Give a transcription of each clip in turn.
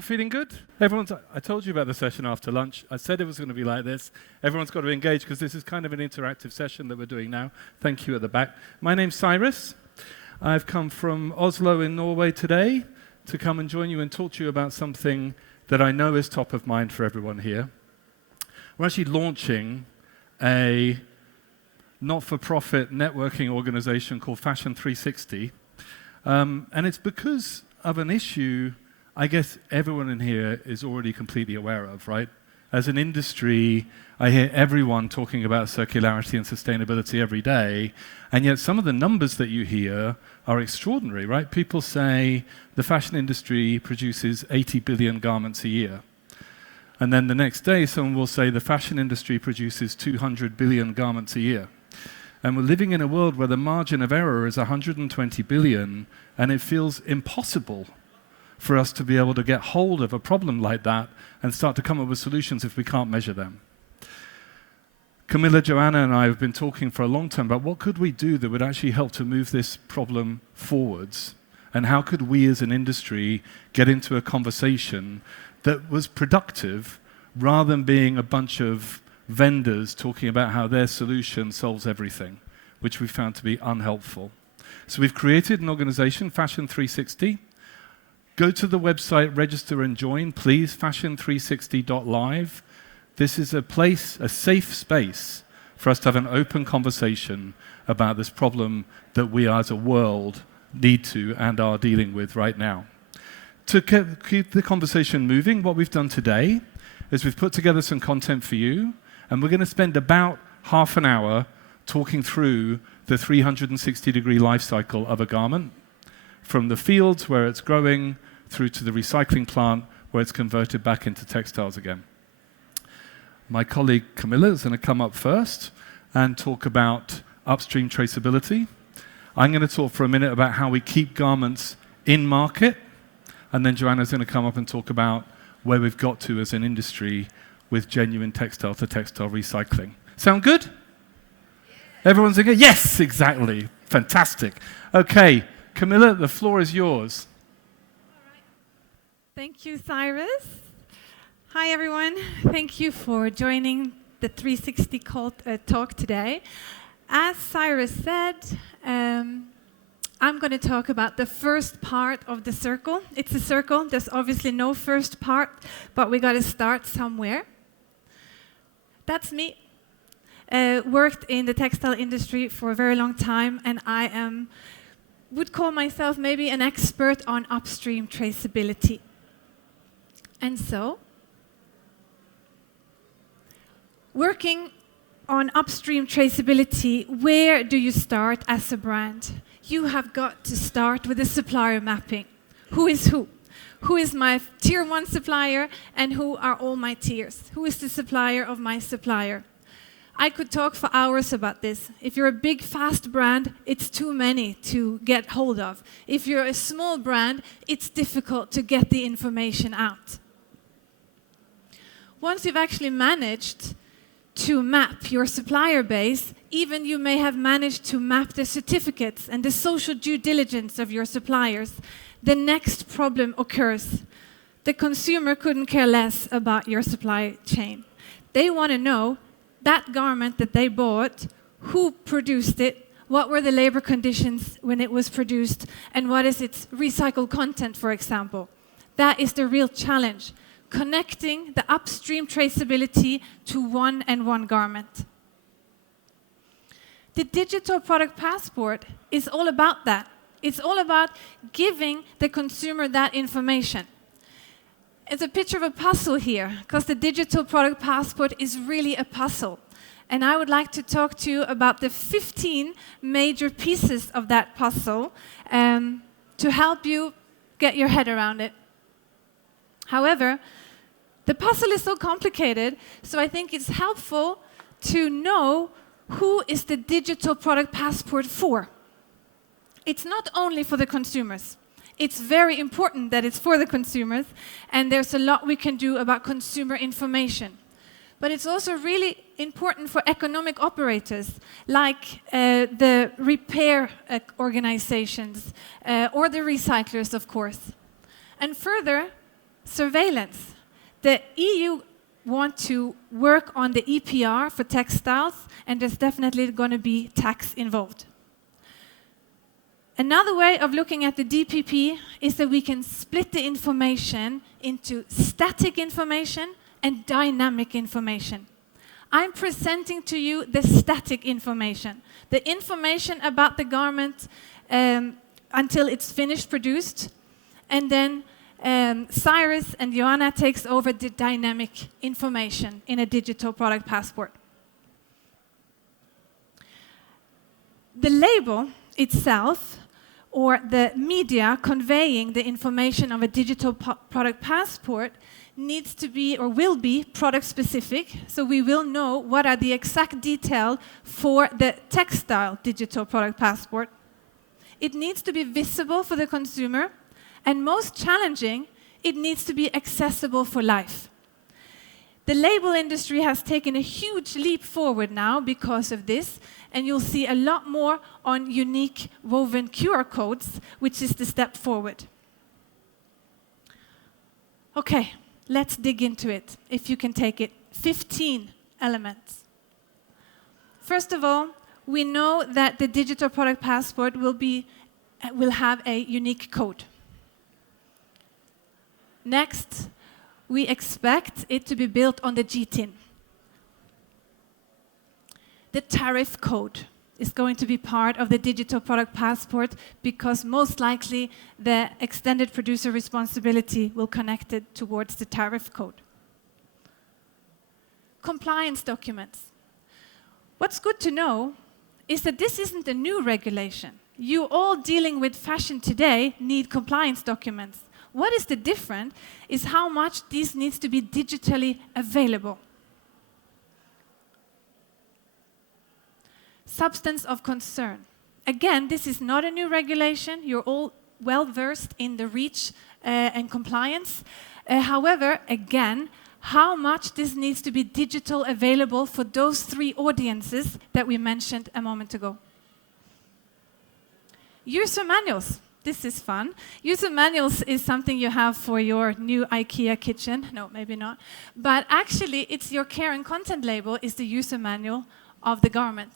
Everyone feeling good? I told you about the session after lunch. I said it was going to be like this. Everyone's got to engage because this is kind of an interactive session that we're doing now. Thank you at the back. My name's Cyrus. I've come from Oslo in Norway today to come and join you and talk to you about something that I know is top of mind for everyone here. We're actually launching a not-for-profit networking organization called Fashion360. And it's because of an issue I guess everyone in here is already completely aware of, right? As an industry, I hear everyone talking about circularity and sustainability every day, and yet some of the numbers that you hear are extraordinary, right? People say the fashion industry produces 80 billion garments a year. And then the next day, someone will say the fashion industry produces 200 billion garments a year. And we're living in a world where the margin of error is 120 billion, and it feels impossible for us to be able to get hold of a problem like that and start to come up with solutions if we can't measure them. Camilla, Johanna, and I have been talking for a long time about what could we do that would actually help to move this problem forwards, and how could we as an industry get into a conversation that was productive rather than being a bunch of vendors talking about how their solution solves everything, which we found to be unhelpful. So we've created an organization, Fashion360. Go to the website, register and join, please, fashion360.live. This is a place, a safe space for us to have an open conversation about this problem that we as a world need to and are dealing with right now. To keep the conversation moving, what we've done today is we've put together some content for you, and we're going to spend about half an hour talking through the 360-degree life cycle of a garment, from the fields where it's growing through to the recycling plant where it's converted back into textiles again. My colleague Camilla is going to come up first and talk about upstream traceability. I'm going to talk for a minute about how we keep garments in market, and then Johanna's going to come up and talk about where we've got to as an industry with genuine textile to textile recycling. Sound good? Yeah. Everyone's again? Yes, exactly. Fantastic. Okay, Camilla, the floor is yours. All right. Thank you, Cyrus. Hi, everyone. Thank you for joining the 360 talk today. As Cyrus said, I'm going to talk about the first part of the circle. It's a circle. There's obviously no first part, but we got to start somewhere. That's me. Worked in the textile industry for a very long time, and I would call myself maybe an expert on upstream traceability. And so, working on upstream traceability, where do you start as a brand? You have got to start with a supplier mapping. Who is who? Who is my tier 1 supplier, and who are all my tiers? Who is the supplier of my supplier? I could talk for hours about this. If you're a big, fast brand, it's too many to get hold of. If you're a small brand, it's difficult to get the information out. Once you've actually managed to map your supplier base, even you may have managed to map the certificates and the social due diligence of your suppliers, the next problem occurs. The consumer couldn't care less about your supply chain. They want to know that garment that they bought, who produced it, what were the labor conditions when it was produced, and what is its recycled content, for example. That is the real challenge, connecting the upstream traceability to one and one garment. The digital product passport is all about that. It's all about giving the consumer that information. It's a picture of a puzzle here, because the digital product passport is really a puzzle. And I would like to talk to you about the 15 major pieces of that puzzle to help you get your head around it. However, the puzzle is so complicated, so I think it's helpful to know who is the digital product passport for. It's not only for the consumers. It's very important that it's for the consumers, and there's a lot we can do about consumer information. But it's also really important for economic operators, like the repair organizations, or the recyclers, of course. And further, Surveillance. The EU want to work on the EPR for textiles, and there's definitely going to be tax involved. Another way of looking at the DPP is that we can split the information into static information and dynamic information. I'm presenting to you the static information, the information about the garment until it's finished produced, and then Cyrus and Johanna takes over the dynamic information in a digital product passport. The label itself, or the media conveying the information of a digital product passport, needs to be or will be product specific, so we will know what are the exact details for the textile digital product passport. It needs to be visible for the consumer, and most challenging, it needs to be accessible for life. The label industry has taken a huge leap forward now because of this, and you'll see a lot more on unique woven QR codes, which is the step forward. Okay, let's dig into it, if you can take it. 15 elements. First of all, we know that the digital product passport will have a unique code. Next, we expect it to be built on the GTIN. The tariff code is going to be part of the digital product passport because most likely the extended producer responsibility will connect it towards the tariff code. Compliance documents. What's good to know is that this isn't a new regulation. You all dealing with fashion today need compliance documents. What is the difference is how much these needs to be digitally available. Substance of concern. Again, this is not a new regulation. You're all well versed in the REACH and compliance. However, again, how much this needs to be digital available for those three audiences that we mentioned a moment ago. User manuals. This is fun. User manuals is something you have for your new IKEA kitchen. No, maybe not. But actually, it's your care and content label is the user manual of the garment.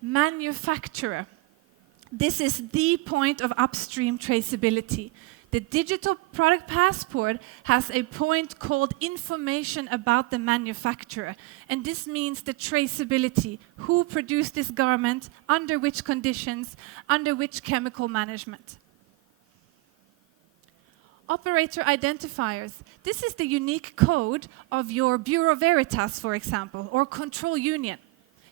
Manufacturer. This is the point of upstream traceability. The digital product passport has a point called information about the manufacturer. And this means the traceability. Who produced this garment, under which conditions, under which chemical management. Operator identifiers. This is the unique code of your Bureau Veritas, for example, or control union.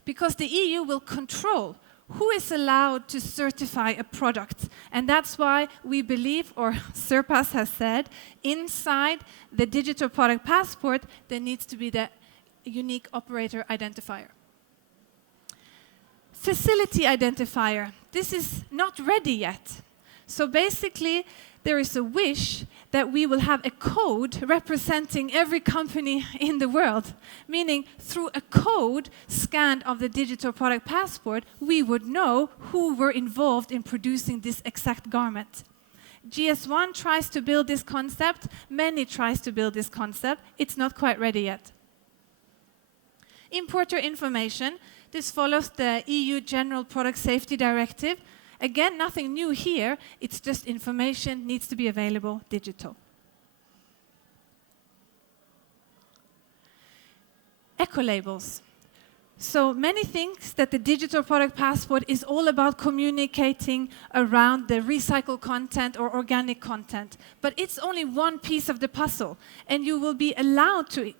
Because the EU will control who is allowed to certify a product. And that's why we believe, or Surpass has said, inside the digital product passport, there needs to be the unique operator identifier. Facility identifier. This is not ready yet. So basically, there is a wish that we will have a code representing every company in the world, meaning through a code scanned of the digital product passport, we would know who were involved in producing this exact garment. GS1 tries to build this concept, many tries to build this concept, it's not quite ready yet. Importer information, this follows the EU General Product Safety Directive. Again, nothing new here, it's just information needs to be available digital. Eco-labels. So many think that the digital product passport is all about communicating around the recycled content or organic content. But it's only one piece of the puzzle, and you will be allowed to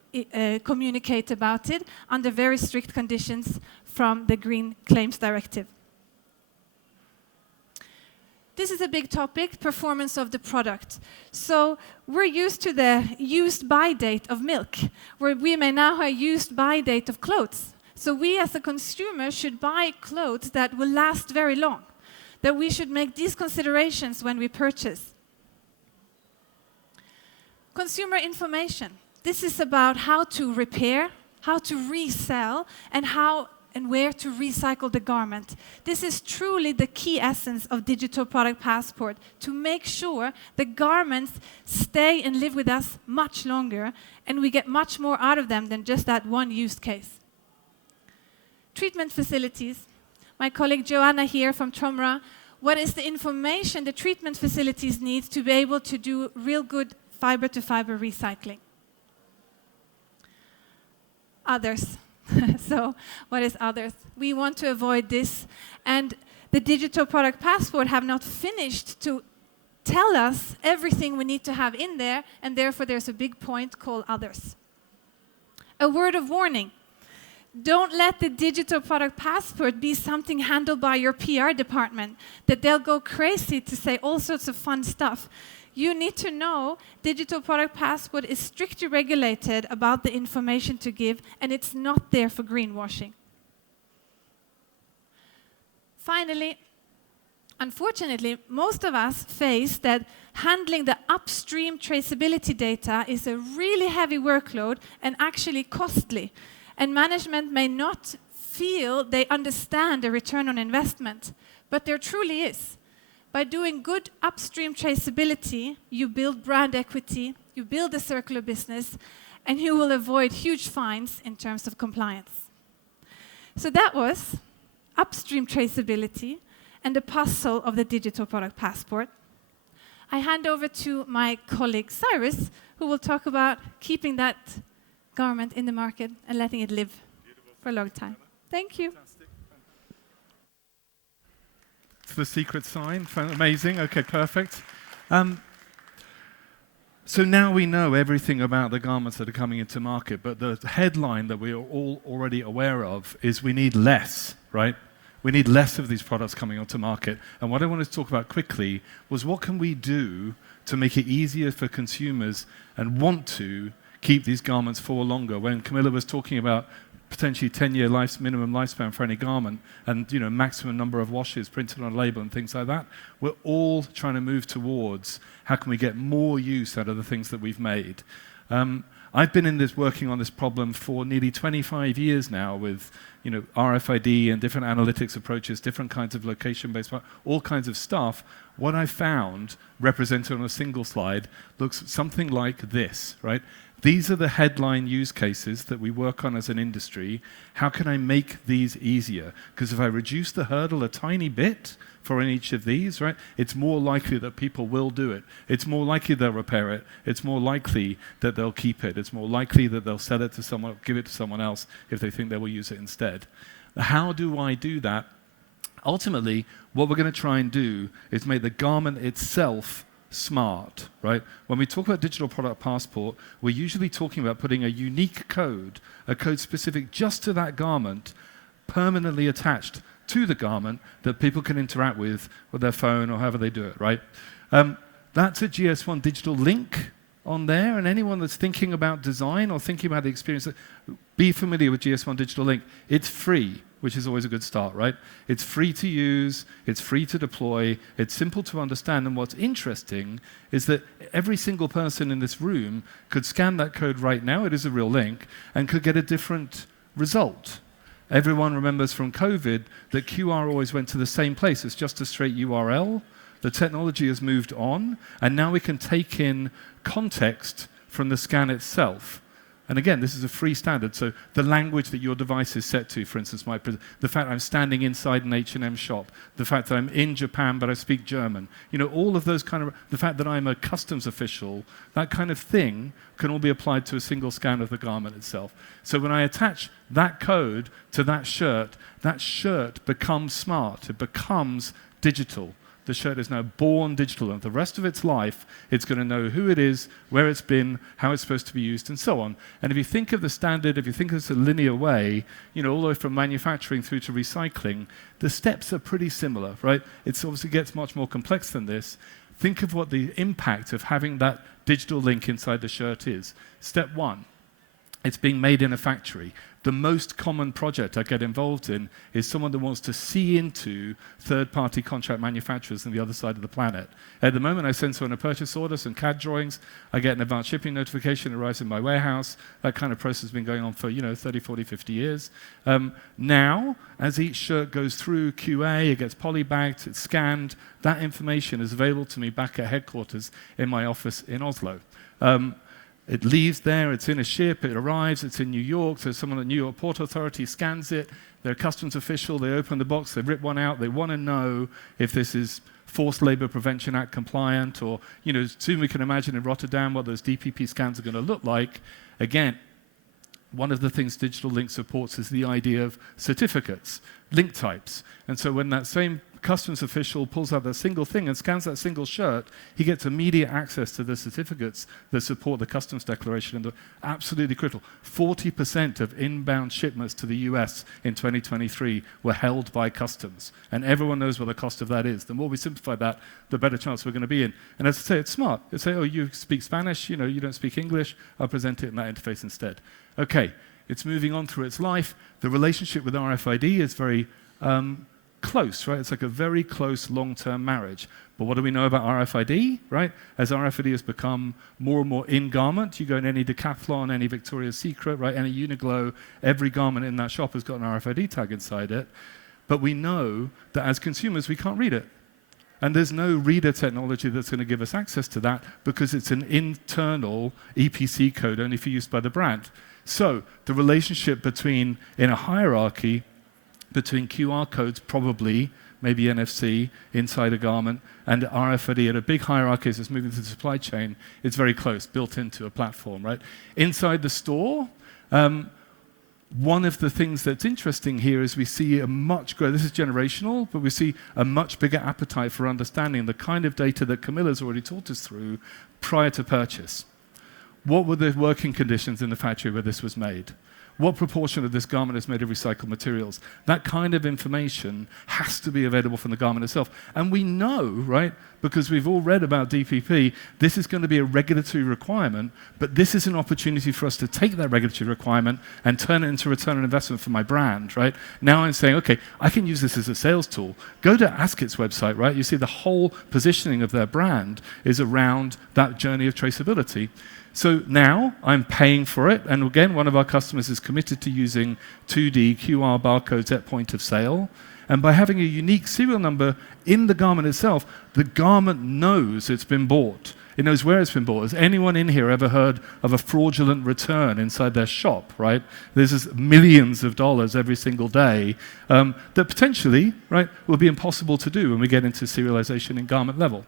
communicate about it under very strict conditions from the Green Claims Directive. This is a big topic, performance of the product. So we're used to the used by date of milk, where we may now have used by date of clothes. So we as a consumer should buy clothes that will last very long, that we should make these considerations when we purchase. Consumer information. This is about how to repair, how to resell, and how and where to recycle the garment. This is truly the key essence of Digital Product Passport, to make sure the garments stay and live with us much longer, and we get much more out of them than just that one use case. Treatment facilities. My colleague Johanna here from TOMRA, what is the information the treatment facilities need to be able to do real good fiber-to-fiber recycling? Others. So what is others? We want to avoid this, and the Digital Product Passport have not finished to tell us everything we need to have in there, and therefore there's a big point called others. A word of warning. Don't let the Digital Product Passport be something handled by your PR department, that they'll go crazy to say all sorts of fun stuff. You need to know Digital Product Passport is strictly regulated about the information to give, and it's not there for greenwashing. Finally, unfortunately, most of us face that handling the upstream traceability data is a really heavy workload and actually costly. And management may not feel they understand the return on investment, but there truly is. By doing good upstream traceability, you build brand equity, you build a circular business, and you will avoid huge fines in terms of compliance. So that was upstream traceability and the puzzle of the Digital Product Passport. I hand over to my colleague Cyrus, who will talk about keeping that garment in the market and letting it live for a long time. Thank you. It's the secret sign. Amazing. Okay, perfect. So now we know everything about the garments that are coming into market, but the headline that we are all already aware of is we need less, right? We need less of these products coming onto market. And what I wanted to talk about quickly was what can we do to make it easier for consumers and want to keep these garments for longer. When Camilla was talking about potentially 10-year minimum lifespan for any garment and maximum number of washes printed on a label and things like that, we're all trying to move towards how can we get more use out of the things that we've made. I've been working on this problem for nearly 25 years now with RFID and different analytics approaches, different kinds of location-based, all kinds of stuff. What I found, represented on a single slide, looks something like this, right? These are the headline use cases that we work on as an industry. How can I make these easier? Because if I reduce the hurdle a tiny bit for each of these, right, it's more likely that people will do it. It's more likely they'll repair it. It's more likely that they'll keep it. It's more likely that they'll sell it to someone, give it to someone else if they think they will use it instead. How do I do that? Ultimately, what we're going to try and do is make the garment itself smart, right? When we talk about Digital Product Passport, we're usually talking about putting a unique code, a code specific just to that garment, permanently attached to the garment that people can interact with their phone or however they do it, right? That's a GS1 digital link on there, and anyone that's thinking about design or thinking about the experience, be familiar with GS1 digital link. It's free, which is always a good start, right? It's free to use, it's free to deploy, it's simple to understand, and what's interesting is that every single person in this room could scan that code right now, it is a real link, and could get a different result. Everyone remembers from COVID that QR always went to the same place. It's just a straight URL. The technology has moved on, and now we can take in context from the scan itself. And again, this is a free standard, so the language that your device is set to, for instance, the fact I'm standing inside an H&M shop, the fact that I'm in Japan but I speak German, all of those the fact that I'm a customs official, that kind of thing can all be applied to a single scan of the garment itself. So when I attach that code to that shirt becomes smart, it becomes digital. The shirt is now born digital, and the rest of its life, it's going to know who it is, where it's been, how it's supposed to be used, and so on. And if you think of the standard, if you think of this a linear way, all the way from manufacturing through to recycling, the steps are pretty similar, right? It obviously gets much more complex than this. Think of what the impact of having that digital link inside the shirt is. Step one, it's being made in a factory. The most common project I get involved in is someone that wants to see into third-party contract manufacturers on the other side of the planet. At the moment, I send someone a purchase order, some CAD drawings, I get an advanced shipping notification, it arrives in my warehouse. That kind of process has been going on for 30, 40, 50 years. Now, as each shirt goes through QA, it gets polybagged, it's scanned, that information is available to me back at headquarters in my office in Oslo. It leaves there, it's in a ship, it arrives, it's in New York, so someone at New York Port Authority scans it, they're a customs official, they open the box, they rip one out, they want to know if this is Forced Labor Prevention Act compliant, or, soon we can imagine in Rotterdam what those DPP scans are going to look like. Again, one of the things Digital Link supports is the idea of certificates, link types. And so when that same customs official pulls out that single thing and scans that single shirt, he gets immediate access to the certificates that support the customs declaration. And absolutely critical. 40% of inbound shipments to the US in 2023 were held by customs. And everyone knows what the cost of that is. The more we simplify that, the better chance we're going to be in. And as I say, it's smart. You say, oh, you speak Spanish, you don't speak English, I'll present it in that interface instead. Okay, it's moving on through its life. The relationship with RFID is very close, right? It's like a very close long-term marriage. But what do we know about RFID, right? As RFID has become more and more in garment, you go in any Decathlon, any Victoria's Secret, right? Any Uniqlo, every garment in that shop has got an RFID tag inside it. But we know that as consumers, we can't read it. And there's no reader technology that's going to give us access to that because it's an internal EPC code only for use by the brand. So the relationship in a hierarchy, between QR codes, probably, maybe NFC, inside a garment, and RFID at a big hierarchy as it's moving through the supply chain, it's very close, built into a platform, right? Inside the store, one of the things that's interesting here is we see a much greater, this is generational, but we see a much bigger appetite for understanding the kind of data that Camilla's already talked us through prior to purchase. What were the working conditions in the factory where this was made? What proportion of this garment is made of recycled materials? That kind of information has to be available from the garment itself. And we know, right, because we've all read about DPP, this is going to be a regulatory requirement, but this is an opportunity for us to take that regulatory requirement and turn it into return on investment for my brand, right? Now I'm saying, okay, I can use this as a sales tool. Go to Askit's website, right? You see the whole positioning of their brand is around that journey of traceability. So now I'm paying for it, and again, one of our customers is committed to using 2D QR barcodes at point of sale. And by having a unique serial number in the garment itself, the garment knows it's been bought. It knows where it's been bought. Has anyone in here ever heard of a fraudulent return inside their shop, right? There's just millions of dollars every single day that potentially, right, will be impossible to do when we get into serialization in garment level.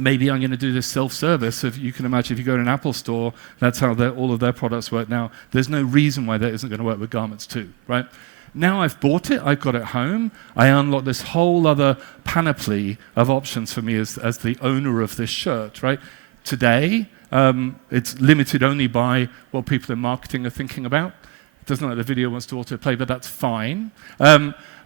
Maybe I'm going to do this self-service. If you can imagine, if you go to an Apple store, that's how all of their products work now. There's no reason why that isn't going to work with garments too, right? Now I've bought it, I've got it home, I unlock this whole other panoply of options for me as the owner of this shirt, right? Today, it's limited only by what people in marketing are thinking about. It doesn't like the video wants to autoplay, but that's fine.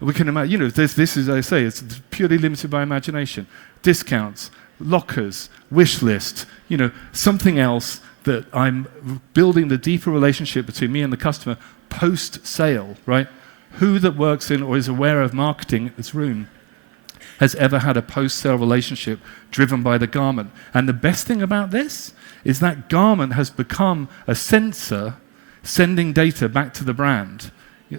We can imagine, this is, as I say, it's purely limited by imagination. Discounts, lockers, wish list, something else that I'm building the deeper relationship between me and the customer post-sale, right? Who that works in or is aware of marketing in this room has ever had a post-sale relationship driven by the garment? And the best thing about this is that garment has become a sensor sending data back to the brand.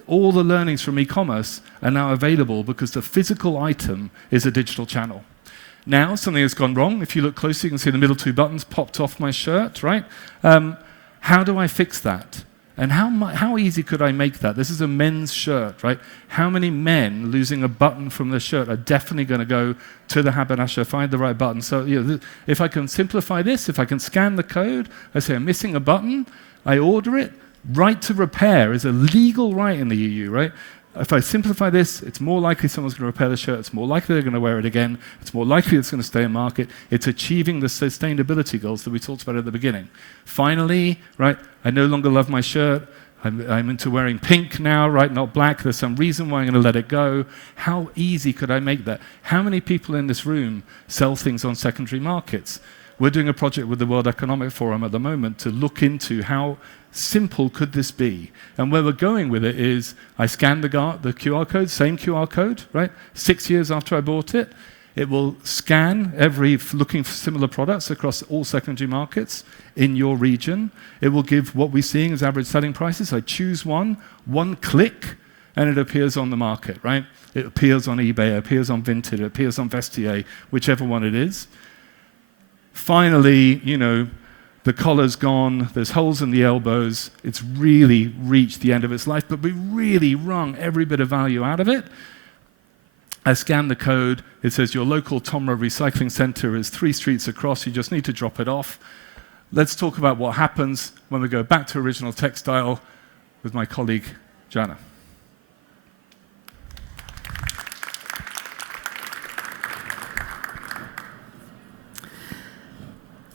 All the learnings from e-commerce are now available because the physical item is a digital channel. Now, something has gone wrong. If you look closely, you can see the middle two buttons popped off my shirt, right? How do I fix that? And how easy could I make that? This is a men's shirt, right? How many men losing a button from their shirt are definitely going to go to the haberdasher, find the right button? So if I can simplify this, if I can scan the code, I say I'm missing a button, I order it. Right to repair is a legal right in the EU, right? If I simplify this, it's more likely someone's going to repair the shirt, it's more likely they're going to wear it again, it's more likely it's going to stay in market, it's achieving the sustainability goals that we talked about at the beginning. Finally, right, I no longer love my shirt, I'm into wearing pink now, right, not black, there's some reason why I'm going to let it go. How easy could I make that? How many people in this room sell things on secondary markets? We're doing a project with the World Economic Forum at the moment to look into how simple could this be. And where we're going with it is, I scan the QR code, same QR code, right? 6 years after I bought it, it will scan looking for similar products across all secondary markets in your region. It will give what we're seeing as average selling prices. I choose one click, and it appears on the market, right? It appears on eBay, it appears on Vinted, it appears on Vestiaire, whichever one it is. Finally, the collar's gone, there's holes in the elbows, it's really reached the end of its life, but we really wrung every bit of value out of it. I scan the code, it says your local TOMRA recycling center is 3 streets across, you just need to drop it off. Let's talk about what happens when we go back to original textile with my colleague, Johanna.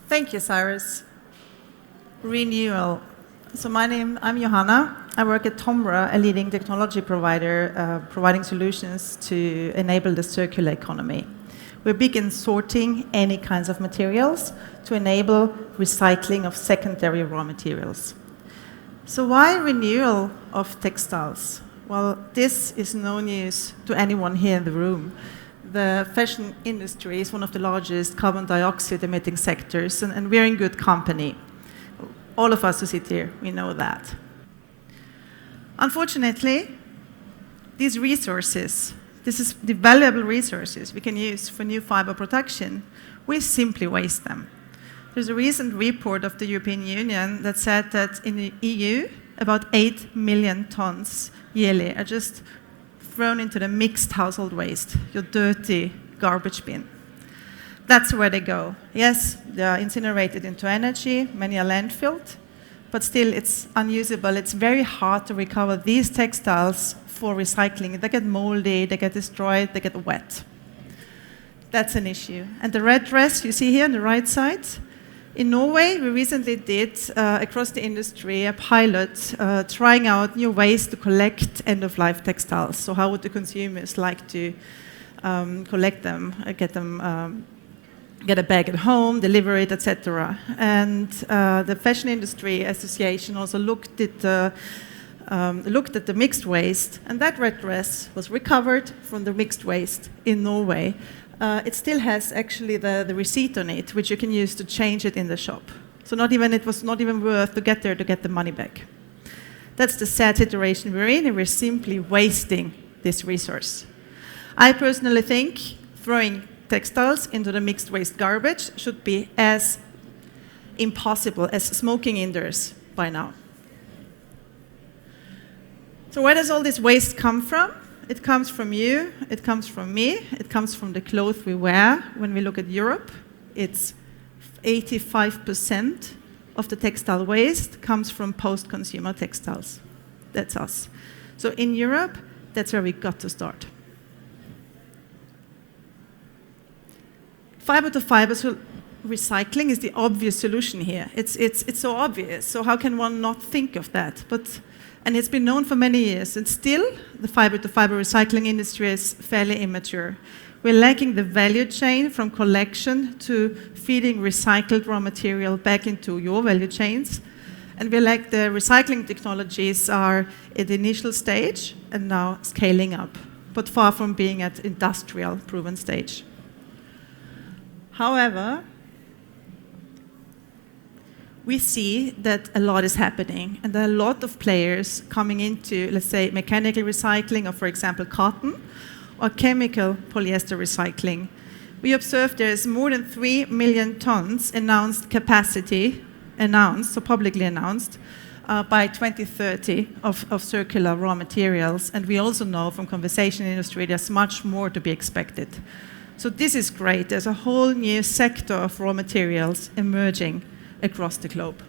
Thank you, Cyrus. Renewal. So I'm Johanna. I work at TOMRA, a leading technology provider providing solutions to enable the circular economy. We're big in sorting any kinds of materials to enable recycling of secondary raw materials. So why renewal of textiles? Well, this is no news to anyone here in the room. The fashion industry is one of the largest carbon dioxide emitting sectors, and we're in good company. All of us who sit here, we know that. Unfortunately, these resources, this is the valuable resources we can use for new fiber production, we simply waste them. There's a recent report of the European Union that said that in the EU, about 8 million tons yearly are just thrown into the mixed household waste, your dirty garbage bin. That's where they go. Yes, they are incinerated into energy, many are landfilled, but still it's unusable. It's very hard to recover these textiles for recycling. They get moldy, they get destroyed, they get wet. That's an issue. And the red dress you see here on the right side, in Norway, we recently did, across the industry, a pilot trying out new ways to collect end-of-life textiles. So how would the consumers like to collect them, get a bag at home, deliver it, etc. And the Fashion Industry Association also looked at the mixed waste, and that red dress was recovered from the mixed waste in Norway. It still has actually the receipt on it, which you can use to change it in the shop. So it was not even worth to get there to get the money back. That's the sad situation we're in, and we're simply wasting this resource. I personally think throwing textiles into the mixed waste garbage should be as impossible as smoking indoors by now. So where does all this waste come from? It comes from you, it comes from me, it comes from the clothes we wear. When we look at Europe, it's 85% of the textile waste comes from post-consumer textiles. That's us. So in Europe, that's where we got to start. Fiber-to-fiber recycling is the obvious solution here. It's so obvious, so how can one not think of that? And it's been known for many years, and still the fiber-to-fiber recycling industry is fairly immature. We're lacking the value chain from collection to feeding recycled raw material back into your value chains. And we lack the recycling technologies are at the initial stage and now scaling up, but far from being at industrial proven stage. However, we see that a lot is happening, and there are a lot of players coming into, let's say, mechanical recycling of, for example, cotton, or chemical polyester recycling. We observe there is more than 3 million tons announced capacity, so publicly announced, by 2030 of circular raw materials. And we also know from conversation industry there's much more to be expected. So this is great. There's a whole new sector of raw materials emerging across the globe.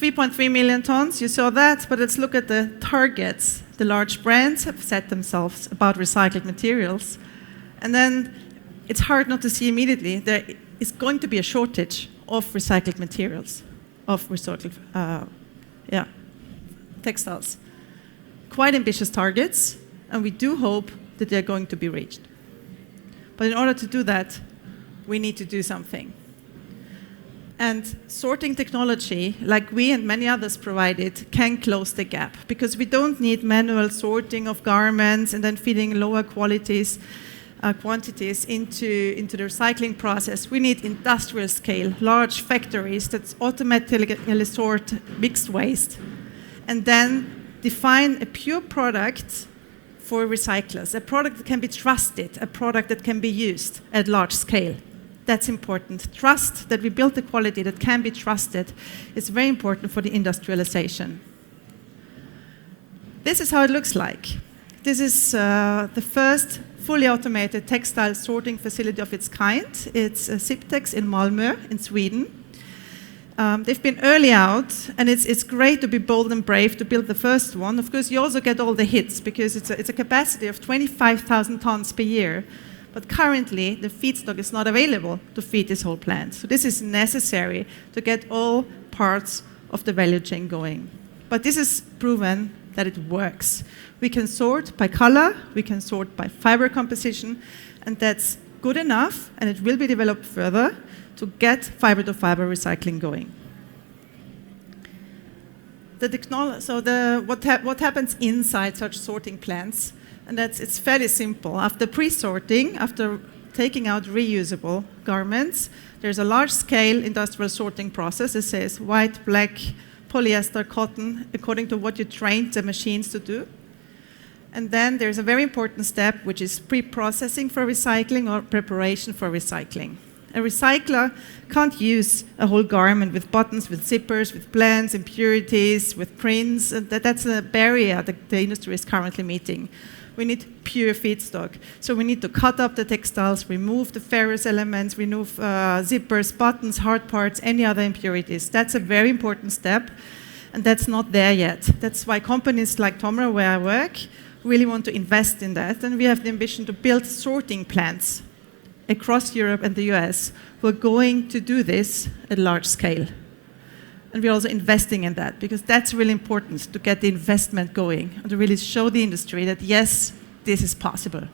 3.3 million tons, you saw that, but let's look at the targets the large brands have set themselves about recycled materials. And then it's hard not to see immediately there is going to be a shortage of recycled materials, of recycled textiles. Quite ambitious targets, and we do hope that they're going to be reached. But in order to do that, we need to do something. And sorting technology, like we and many others provide it, can close the gap, because we don't need manual sorting of garments and then feeding lower quantities into the recycling process. We need industrial scale, large factories that automatically sort mixed waste and then define a pure product for recyclers, a product that can be trusted, a product that can be used at large scale. That's important. Trust, that we build the quality that can be trusted, is very important for the industrialization. This is how it looks like. This is the first fully automated textile sorting facility of its kind. It's Siptex in Malmö in Sweden. They've been early out, and it's great to be bold and brave to build the first one. Of course, you also get all the hits, because it's a capacity of 25,000 tons per year. But currently, the feedstock is not available to feed this whole plant. So this is necessary to get all parts of the value chain going. But this is proven that it works. We can sort by color, we can sort by fiber composition, and that's good enough, and it will be developed further to get fiber-to-fiber recycling going. What happens inside such sorting plants? And it's fairly simple. After pre-sorting, after taking out reusable garments, there's a large-scale industrial sorting process. It says white, black, polyester, cotton, according to what you trained the machines to do. And then there's a very important step, which is pre-processing for recycling or preparation for recycling. A recycler can't use a whole garment with buttons, with zippers, with blends, impurities, with prints. And that's a barrier that the industry is currently meeting. We need pure feedstock. So we need to cut up the textiles, remove the ferrous elements, remove zippers, buttons, hard parts, any other impurities. That's a very important step, and that's not there yet. That's why companies like TOMRA, where I work, really want to invest in that. And we have the ambition to build sorting plants across Europe and the US who are going to do this at large scale. And we're also investing in that, because that's really important to get the investment going and to really show the industry that, yes, this is possible.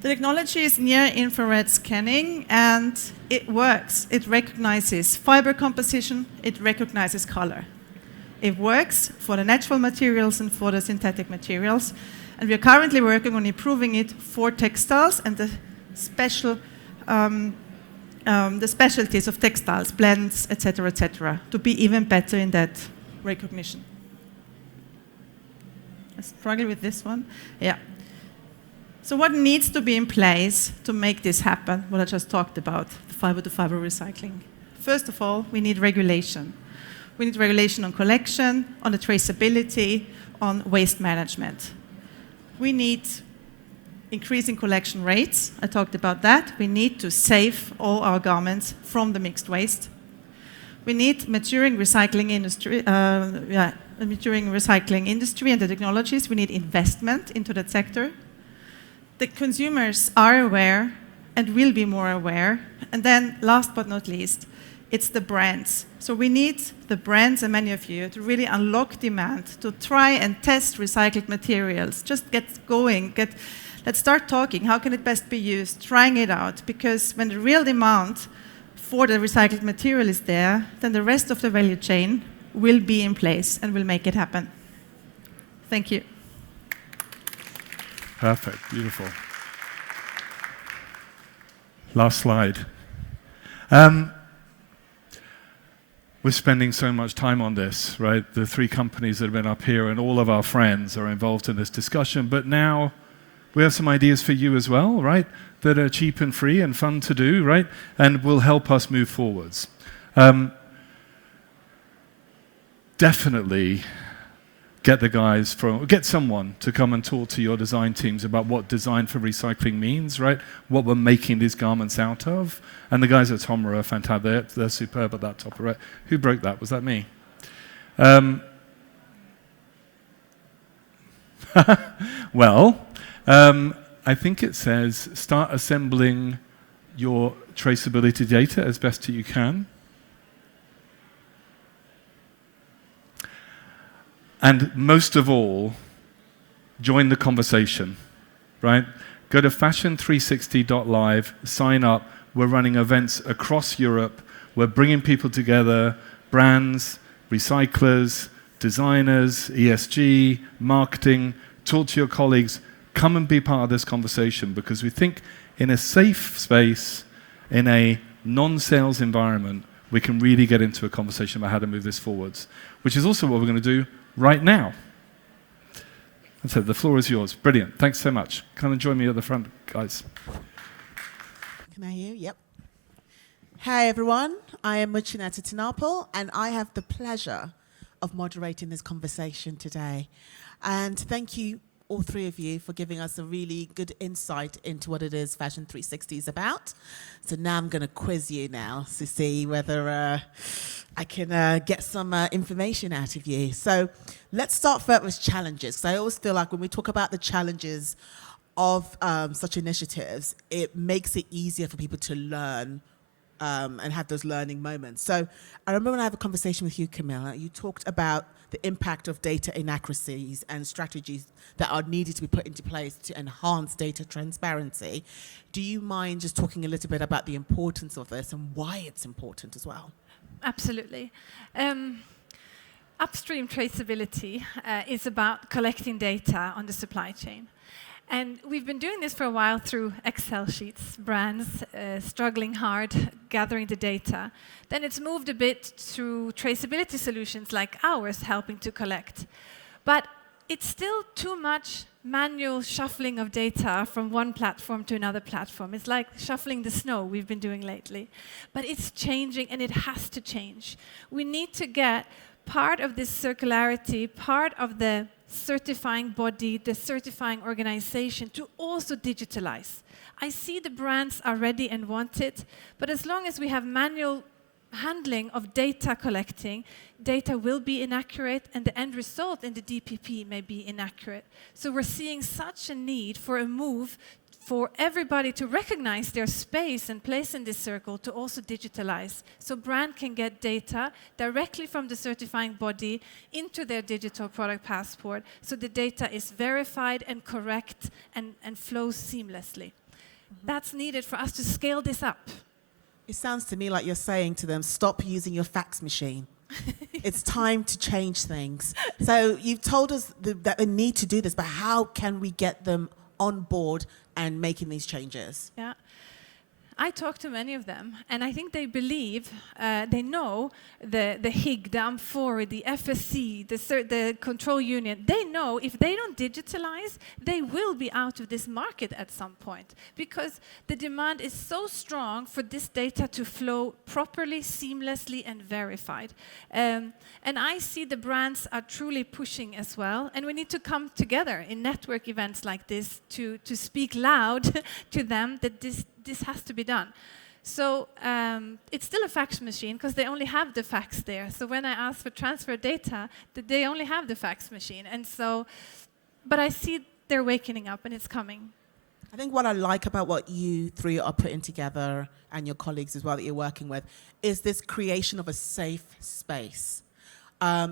The technology is near-infrared scanning, and it works. It recognizes fiber composition, it recognizes color. It works for the natural materials and for the synthetic materials. And we are currently working on improving it for textiles and the specialties of textiles, blends, etc., to be even better in that recognition. I struggle with this one. Yeah. So what needs to be in place to make this happen, what I just talked about, the fiber-to-fiber recycling? First of all, we need regulation. We need regulation on collection, on the traceability, on waste management. We need increasing collection rates. I talked about that. We need to save all our garments from the mixed waste. We need maturing recycling industry and the technologies. We need investment into that sector. The consumers are aware and will be more aware. And then, last but not least, it's the brands. So we need the brands, and many of you, to really unlock demand, to try and test recycled materials. Just get going. Let's start talking. How can it best be used? Trying it out. Because when the real demand for the recycled material is there, then the rest of the value chain will be in place and will make it happen. Thank you. Perfect. Beautiful. Last slide. We're spending so much time on this, right? The three companies that have been up here and all of our friends are involved in this discussion, but now we have some ideas for you as well, right? That are cheap and free and fun to do, right? And will help us move forwards. Definitely get someone to come and talk to your design teams about what design for recycling means, right? What we're making these garments out of. And the guys at TOMRA are fantastic. They're superb at that topic, right? Who broke that? Was that me? Well, I think it says start assembling your traceability data as best you can. And most of all, join the conversation, right? Go to fashion360.live, sign up. We're running events across Europe. We're bringing people together, brands, recyclers, designers, ESG, marketing. Talk to your colleagues. Come and be part of this conversation, because we think in a safe space, in a non-sales environment, we can really get into a conversation about how to move this forwards, which is also what we're going to do right now. And so the floor is yours. Brilliant. Thanks so much. Come and join me at the front, guys. Can I hear you? Yep. Hi, everyone. I am Muchaneta to Napel, and I have the pleasure of moderating this conversation today. And thank you, all three of you, for giving us a really good insight into what it is Fashion360 is about. So now I'm going to quiz you now to see whether I can get some information out of you. So let's start first with challenges. I always feel like when we talk about the challenges of such initiatives, it makes it easier for people to learn and have those learning moments. So I remember when I had a conversation with you, Camilla, you talked about the impact of data inaccuracies and strategies that are needed to be put into place to enhance data transparency. Do you mind just talking a little bit about the importance of this and why it's important as well? Absolutely. Upstream traceability is about collecting data on the supply chain. And we've been doing this for a while through Excel sheets, brands struggling hard, gathering the data. Then it's moved a bit through traceability solutions like ours, helping to collect. But it's still too much manual shuffling of data from one platform to another platform. It's like shuffling the snow we've been doing lately. But it's changing, and it has to change. We need to get part of this circularity, part of the certifying body, the certifying organization, to also digitalize. I see the brands are ready and want it, but as long as we have manual handling of data collecting, data will be inaccurate, and the end result in the DPP may be inaccurate. So we're seeing such a need for a move for everybody to recognize their space and place in this circle, to also digitalize. So brand can get data directly from the certifying body into their digital product passport, so the data is verified and correct and flows seamlessly. That's needed for us to scale this up. It sounds to me like you're saying to them, stop using your fax machine. It's time to change things. So you've told us that they need to do this, but how can we get them on board and making these changes? Yeah. I talked to many of them, and I think they believe, they know the HIG, the AMFORI, the FSC, the control union. They know if they don't digitalize, they will be out of this market at some point, because the demand is so strong for this data to flow properly, seamlessly, and verified. And I see the brands are truly pushing as well, and we need to come together in network events like this to speak loud to them that this has to be done. So it's still a fax machine, because they only have the fax there. So when I ask for transfer data, they only have the fax machine. And so, but I see they're waking up, and it's coming. I think what I like about what you three are putting together, and your colleagues as well that you're working with, is this creation of a safe space.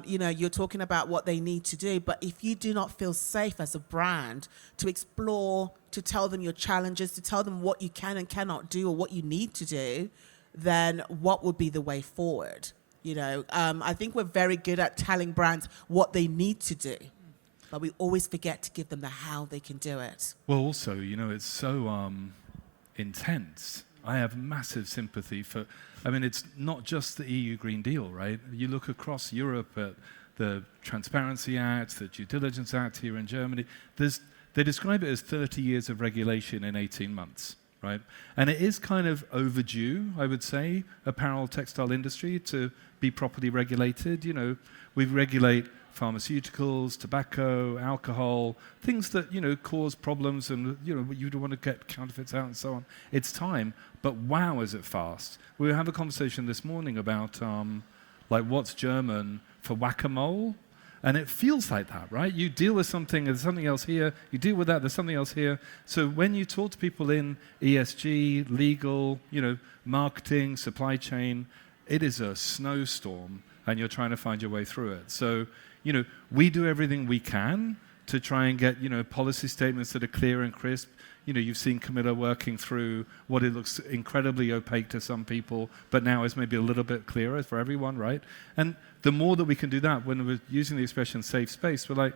You know, you're talking about what they need to do, but if you do not feel safe as a brand to explore, to tell them your challenges, to tell them what you can and cannot do or what you need to do, then what would be the way forward? You know, I think we're very good at telling brands what they need to do, but we always forget to give them the how they can do it. Well, also, you know, it's so intense. I have massive sympathy for, I mean, it's not just the EU Green Deal, right? You look across Europe at the Transparency Act, the Due Diligence Act here in Germany. They describe it as 30 years of regulation in 18 months, right? And it is kind of overdue, I would say, apparel textile industry to be properly regulated. You know, we regulate pharmaceuticals, tobacco, alcohol, things that, you know, cause problems, and, you know, you don't want to get counterfeits out and so on. It's time, but wow, is it fast. We have a conversation this morning about, like, what's German for whack-a-mole? And it feels like that, right? You deal with something, there's something else here. You deal with that, there's something else here. So when you talk to people in ESG, legal, you know, marketing, supply chain, it is a snowstorm, and you're trying to find your way through it. So, you know, we do everything we can to try and get, you know, policy statements that are clear and crisp. you've seen Camilla working through what it looks incredibly opaque to some people, but now is maybe a little bit clearer for everyone, right? And the more that we can do that, when we're using the expression safe space, we're like,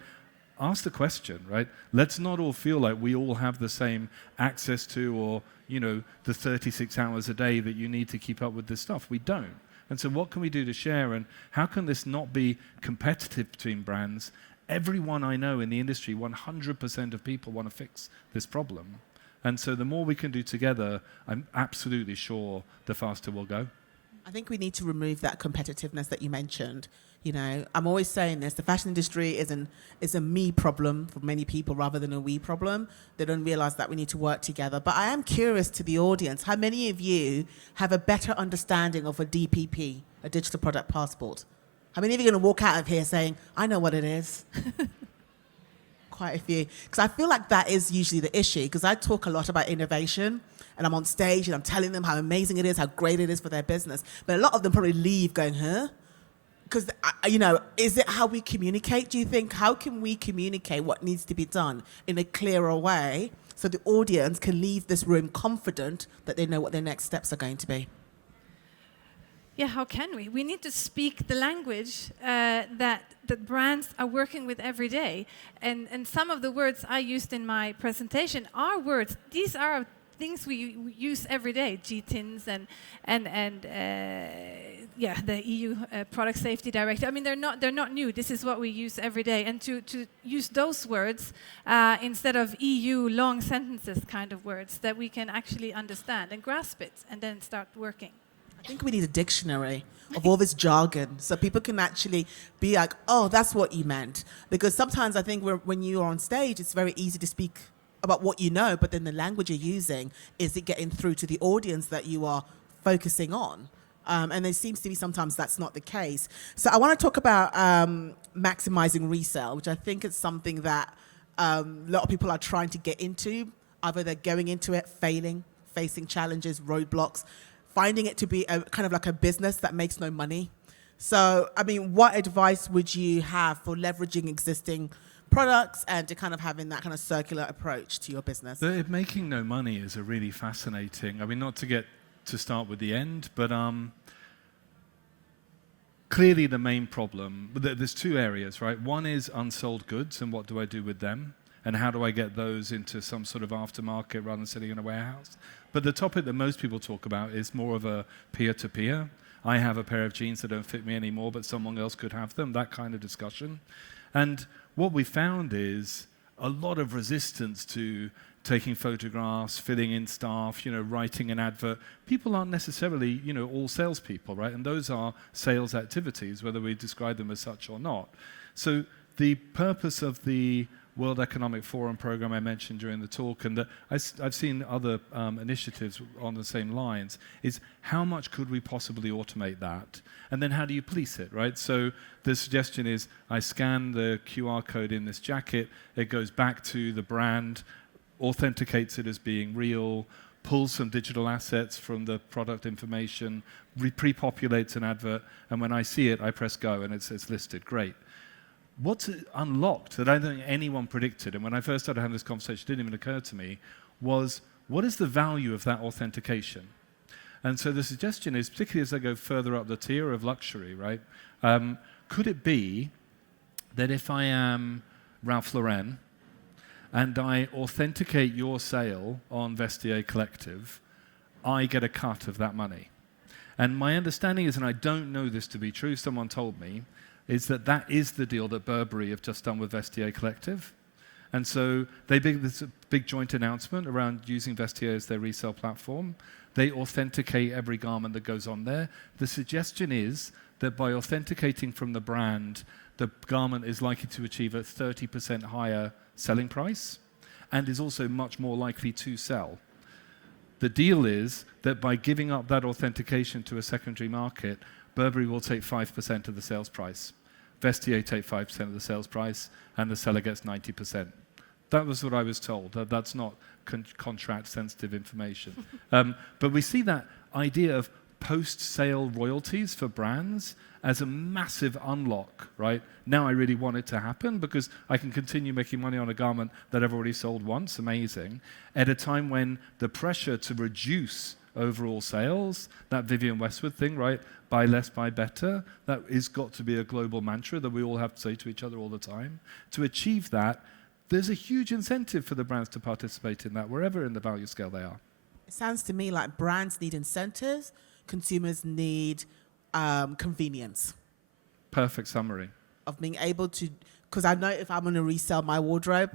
ask the question, right? Let's not all feel like we all have the same access to, or, the 36 hours a day that you need to keep up with this stuff. We don't. And so what can we do to share, and how can this not be competitive between brands? Everyone I know in the industry, 100% of people want to fix this problem. And so the more we can do together, I'm absolutely sure the faster we'll go. I think we need to remove that competitiveness that you mentioned. I'm always saying this, the fashion industry is a me problem for many people rather than a we problem. They don't realize that we need to work together. But I am curious to the audience, how many of you have a better understanding of a DPP, a digital product passport? How many of you are going to walk out of here saying, I know what it is? Quite a few. Because I feel like that is usually the issue, because I talk a lot about innovation, and I'm on stage and I'm telling them how amazing it is, how great it is for their business. But a lot of them probably leave going, huh? Because, is it how we communicate, do you think? How can we communicate what needs to be done in a clearer way so the audience can leave this room confident that they know what their next steps are going to be? Yeah, how can we? We need to speak the language that the brands are working with every day. And some of the words I used in my presentation are words. These are things we use every day, GTINs and the EU Product Safety Directive. I mean, they're not new. This is what we use every day. And to use those words instead of EU long sentences kind of words that we can actually understand and grasp it and then start working. I think we need a dictionary of all this jargon so people can actually be like, oh, that's what you meant. Because sometimes I think when you're on stage, it's very easy to speak about what you know, but then the language you're using, is it getting through to the audience that you are focusing on? And there seems to be sometimes that's not the case. So I want to talk about maximizing resale, which I think is something that a lot of people are trying to get into. Either they're going into it, failing, facing challenges, roadblocks, finding it to be a kind of like a business that makes no money. So, I mean, what advice would you have for leveraging existing products and to kind of having that kind of circular approach to your business? Making no money is a really fascinating, I mean, not to get to start with the end, but clearly the main problem, there's two areas, right? One is unsold goods and what do I do with them? And how do I get those into some sort of aftermarket rather than sitting in a warehouse? But the topic that most people talk about is more of a peer-to-peer. I have a pair of jeans that don't fit me anymore, but someone else could have them, that kind of discussion. And what we found is a lot of resistance to taking photographs, filling in staff, writing an advert. People aren't necessarily, all salespeople, right? And those are sales activities, whether we describe them as such or not. So the purpose of the World Economic Forum program I mentioned during the talk, and that I've seen other initiatives on the same lines, is how much could we possibly automate that? And then how do you police it, right? So the suggestion is I scan the QR code in this jacket, it goes back to the brand, authenticates it as being real, pulls some digital assets from the product information, pre-populates an advert, and when I see it, I press go and it's listed. Great. What's unlocked that I don't think anyone predicted, and when I first started having this conversation, it didn't even occur to me, was what is the value of that authentication? And so the suggestion is, particularly as I go further up the tier of luxury, right, could it be that if I am Ralph Lauren and I authenticate your sale on Vestiaire Collective, I get a cut of that money? And my understanding is, and I don't know this to be true, someone told me, is that is the deal that Burberry have just done with Vestiaire Collective. And so they did this big joint announcement around using Vestiaire as their resale platform. They authenticate every garment that goes on there. The suggestion is that by authenticating from the brand, the garment is likely to achieve a 30% higher selling price and is also much more likely to sell. The deal is that by giving up that authentication to a secondary market, Burberry will take 5% of the sales price. Vestiaire take 5% of the sales price, and the seller gets 90%. That was what I was told. That's not contract-sensitive information. But we see that idea of post-sale royalties for brands as a massive unlock, right? Now I really want it to happen because I can continue making money on a garment that I've already sold once, amazing, at a time when the pressure to reduce overall sales, that Vivienne Westwood thing, right? Buy less, buy better, that is got to be a global mantra that we all have to say to each other all the time. To achieve that, there's a huge incentive for the brands to participate in that, wherever in the value scale they are. It sounds to me like brands need incentives, consumers need convenience. Perfect summary. Of being able to, because I know if I'm going to resell my wardrobe,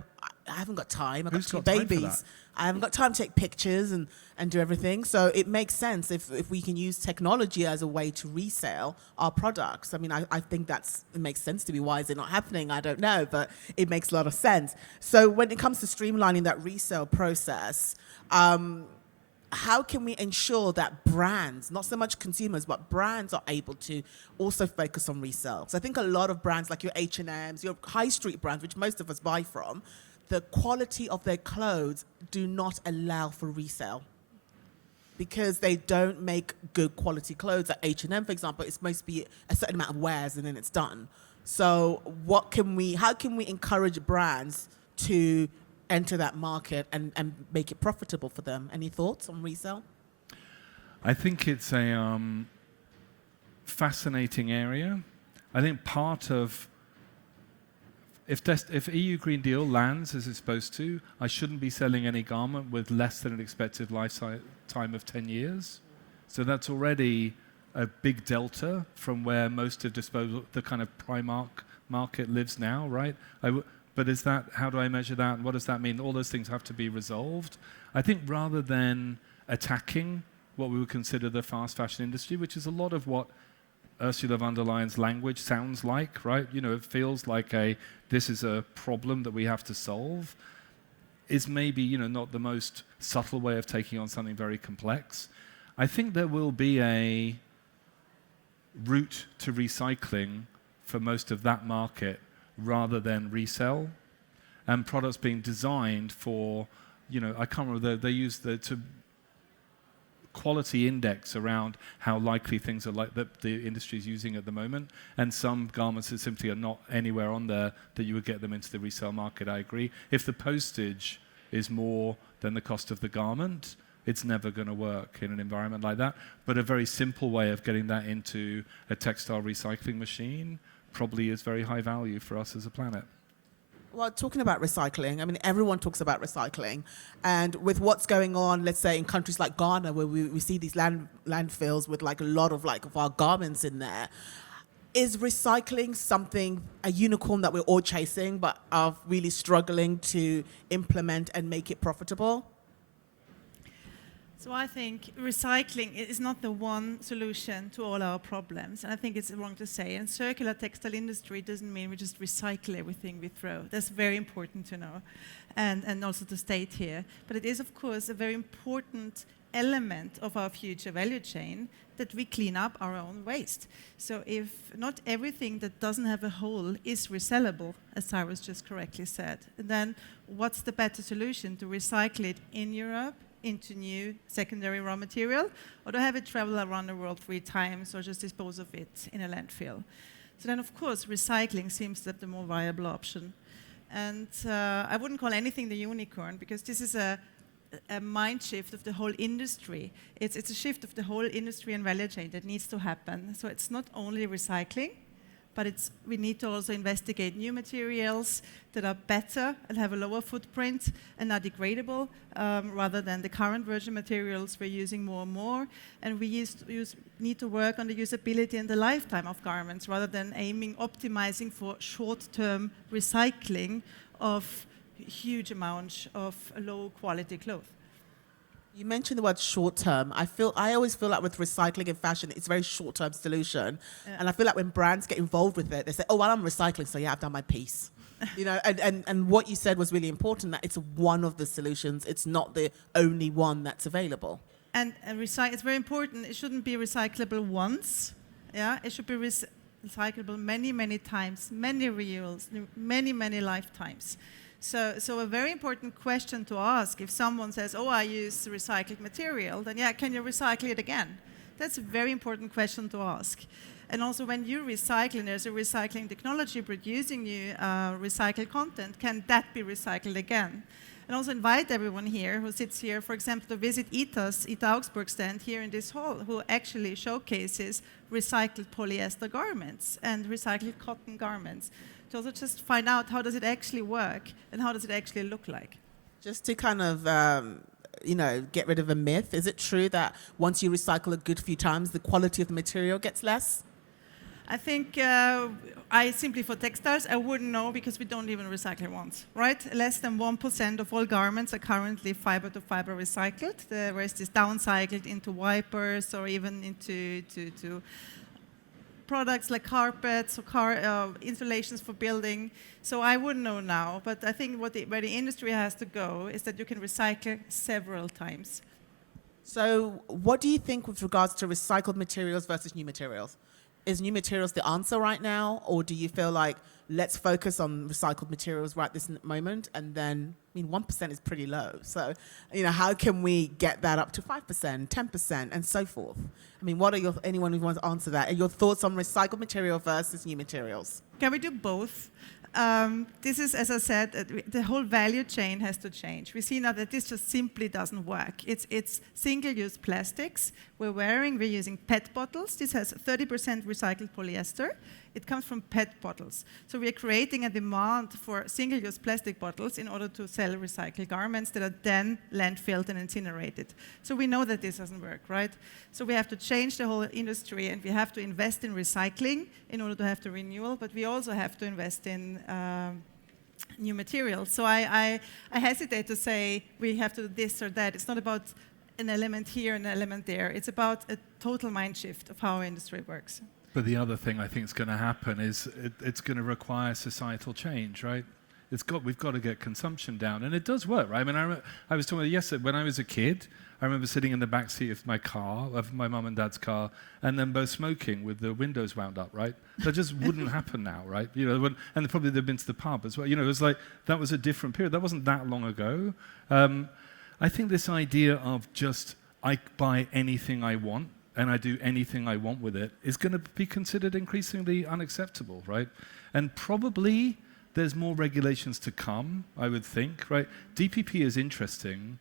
I haven't got time. I've got two babies. I haven't got time to take pictures and do everything. So it makes sense if we can use technology as a way to resell our products. I mean, I think it makes sense to me. Why is it not happening? I don't know, but it makes a lot of sense. So when it comes to streamlining that resale process, how can we ensure that brands, not so much consumers, but brands are able to also focus on resale? So I think a lot of brands like your H&Ms, your high street brands, which most of us buy from, the quality of their clothes do not allow for resale because they don't make good quality clothes. At H&M, for example, it's supposed to be a certain amount of wears and then it's done. So how can we encourage brands to enter that market and make it profitable for them? Any thoughts on resale? I think it's a fascinating area. I think part of, if EU Green Deal lands as it's supposed to, I shouldn't be selling any garment with less than an expected lifetime of 10 years. So that's already a big delta from where most of the kind of Primark market lives now, right? But is that, how do I measure that? And what does that mean? All those things have to be resolved. I think rather than attacking what we would consider the fast fashion industry, which is a lot of what Ursula von der Leyen's language sounds like, right? You know, it feels like this is a problem that we have to solve, is maybe, you know, not the most subtle way of taking on something very complex. I think there will be a route to recycling for most of that market rather than resell, and products being designed for, you know, I can't remember, they use the quality index around how likely things are like that the industry is using at the moment, and some garments that simply are not anywhere on there that you would get them into the resale market. I agree. If the postage is more than the cost of the garment, it's never going to work in an environment like that. But a very simple way of getting that into a textile recycling machine probably is very high value for us as a planet. Well, talking about recycling, I mean, everyone talks about recycling. And with what's going on, let's say in countries like Ghana, where we see these landfills with like a lot of our garments in there, is recycling something, a unicorn that we're all chasing, but are really struggling to implement and make it profitable? So I think recycling is not the one solution to all our problems, and I think it's wrong to say. And circular textile industry doesn't mean we just recycle everything we throw. That's very important to know, and also to state here. But it is, of course, a very important element of our future value chain that we clean up our own waste. So if not everything that doesn't have a hole is resellable, as Cyrus just correctly said, then what's the better solution? To recycle it in Europe into new secondary raw material, or to have it travel around the world 3 times, or just dispose of it in a landfill? So then, of course, recycling seems to be the more viable option. And I wouldn't call anything the unicorn, because this is a mind shift of the whole industry. It's a shift of the whole industry and value chain that needs to happen. So it's not only recycling, but we need to also investigate new materials that are better and have a lower footprint and are degradable, rather than the current virgin materials we're using more and more. And we need to work on the usability and the lifetime of garments, rather than optimizing for short-term recycling of huge amounts of low-quality clothes. You mentioned the word short-term. I always feel like with recycling in fashion, it's a very short-term solution. Yeah. And I feel like when brands get involved with it, they say, oh, well, I'm recycling, so yeah, I've done my piece. You know, and what you said was really important, that it's one of the solutions. It's not the only one that's available. And it's very important. It shouldn't be recyclable once. Yeah, it should be recyclable many, many times, many reuse, many, many lifetimes. So a very important question to ask, if someone says, oh, I use recycled material, then yeah, can you recycle it again? That's a very important question to ask. And also when you recycle, and there's a recycling technology producing new recycled content, can that be recycled again? And also invite everyone here who sits here, for example, to visit ITA Augsburg stand here in this hall, who actually showcases recycled polyester garments and recycled cotton garments. To also just find out how does it actually work and how does it actually look like. Just to kind of, get rid of a myth, is it true that once you recycle a good few times, the quality of the material gets less? I think for textiles, I wouldn't know because we don't even recycle once, right? Less than 1% of all garments are currently fiber-to-fiber recycled. The rest is downcycled into wipers or even into products like carpets or installations for building. So I wouldn't know now, but I think where the industry has to go is that you can recycle several times. So what do you think with regards to recycled materials versus new materials? Is new materials the answer right now, or do you feel like let's focus on recycled materials right this moment, and then, 1% is pretty low. So, how can we get that up to 5%, 10%, and so forth? What are anyone who wants to answer that? Are your thoughts on recycled material versus new materials? Can we do both? This is, as I said, the whole value chain has to change. We see now that this just simply doesn't work. It's single-use plastics. We're using PET bottles. This has 30% recycled polyester. It comes from PET bottles. So we are creating a demand for single-use plastic bottles in order to sell recycled garments that are then landfilled and incinerated. So we know that this doesn't work, right? So we have to change the whole industry, and we have to invest in recycling in order to have the renewal, but we also have to invest in new materials. So I hesitate to say we have to do this or that. It's not about an element here and an element there. It's about a total mind shift of how our industry works. But the other thing I think is going to happen is it's going to require societal change, right? We've got to get consumption down, and it does work, right? I was talking about yesterday, when I was a kid, I remember sitting in the back seat of my car, of my mum and dad's car, and then both smoking with the windows wound up, right? That just wouldn't happen now, right? And probably they've been to the pub as well. It was like, that was a different period. That wasn't that long ago. I think this idea of just, I buy anything I want, and I do anything I want with it, is going to be considered increasingly unacceptable, right? And probably there's more regulations to come, I would think, right? DPP is interesting,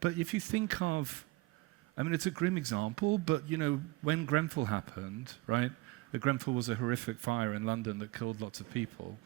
but if you think of, it's a grim example, but when Grenfell happened, right? The Grenfell was a horrific fire in London that killed lots of people.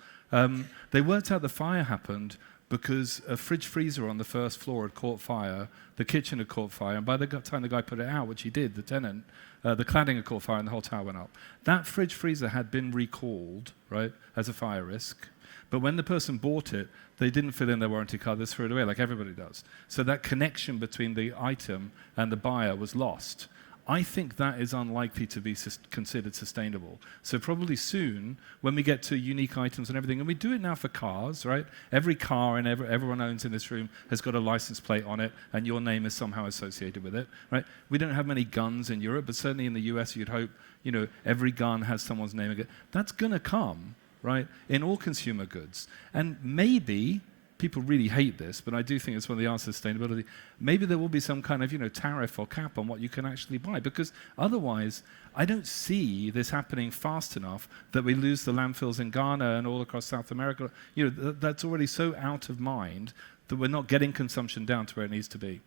They worked out the fire happened because a fridge freezer on the first floor had caught fire, the kitchen had caught fire, and by the time the guy put it out, which he did, the tenant, the cladding had caught fire and the whole tower went up. That fridge freezer had been recalled, right, as a fire risk, but when the person bought it, they didn't fill in their warranty card, they threw it away like everybody does. So that connection between the item and the buyer was lost. I think that is unlikely to be considered sustainable. So probably soon, when we get to unique items and everything, and we do it now for cars, right? Every car and everyone owns in this room has got a license plate on it, and your name is somehow associated with it, right? We don't have many guns in Europe, but certainly in the US, you'd hope, every gun has someone's name again. That's going to come, right, in all consumer goods. And maybe people really hate this, but I do think it's one of the answers to sustainability. Maybe there will be some kind of, tariff or cap on what you can actually buy, because otherwise, I don't see this happening fast enough that we lose the landfills in Ghana and all across South America. That's already so out of mind that we're not getting consumption down to where it needs to be.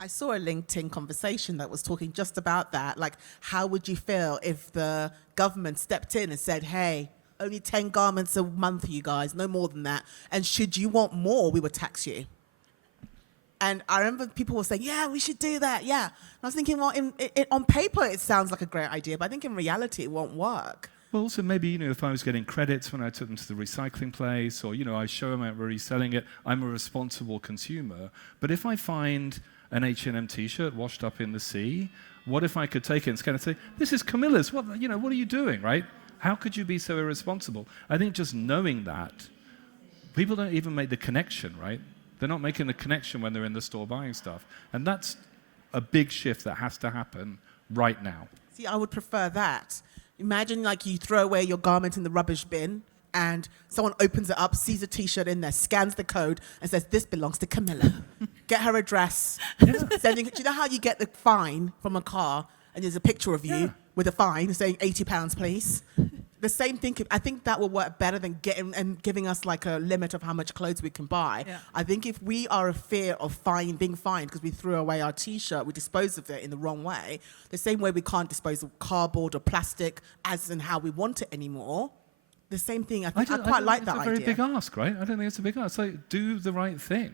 I saw a LinkedIn conversation that was talking just about that. Like, how would you feel if the government stepped in and said, hey, only 10 garments a month, you guys, no more than that. And should you want more, we would tax you. And I remember people were saying, yeah, we should do that, yeah. And I was thinking, well, on paper, it sounds like a great idea, but I think in reality, it won't work. Well, also maybe, if I was getting credits when I took them to the recycling place, or, I show them out reselling it, I'm a responsible consumer. But if I find an H&M T-shirt washed up in the sea, what if I could take it and scan it and say, this is Camilla's, what are you doing, right? How could you be so irresponsible? I think just knowing that, people don't even make the connection, right? They're not making the connection when they're in the store buying stuff. And that's a big shift that has to happen right now. See, I would prefer that. Imagine like you throw away your garment in the rubbish bin and someone opens it up, sees a T-shirt in there, scans the code and says, this belongs to Camilla. Get her address. Yeah. Do you know how you get the fine from a car? and there's a picture of you Yeah. with a fine saying £80, please. The same thing, I think that will work better than giving us like a limit of how much clothes we can buy. Yeah. I think if we are a fear of being fined because we threw away our T-shirt, we disposed of it in the wrong way, the same way we can't dispose of cardboard or plastic as in how we want it anymore, the same thing, I quite like that idea. It's a very big ask, right? I don't think it's a big ask. It's like, do the right thing.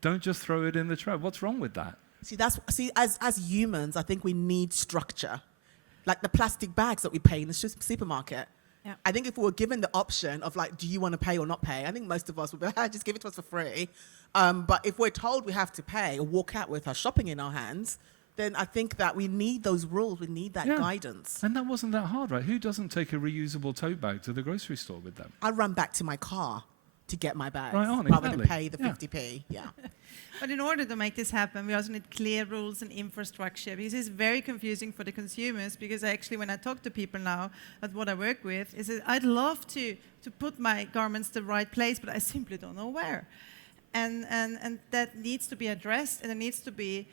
Don't just throw it in the trash. What's wrong with that? As humans, I think we need structure. Like the plastic bags that we pay in the supermarket. Yeah. I think if we were given the option of like, do you want to pay or not pay? I think most of us would be like, just give it to us for free. But if we're told we have to pay or walk out with our shopping in our hands, then I think that we need those rules. We need that guidance. And that wasn't that hard, right? Who doesn't take a reusable tote bag to the grocery store with them? I run back to my car to get my bags Right on, rather than exactly. pay the Yeah. 50p. Yeah. But in order to make this happen, we also need clear rules and infrastructure, because it's very confusing for the consumers, because actually when I talk to people now at what I work with, is that I'd love to put my garments the right place, but I simply don't know where. And that needs to be addressed, and there needs to be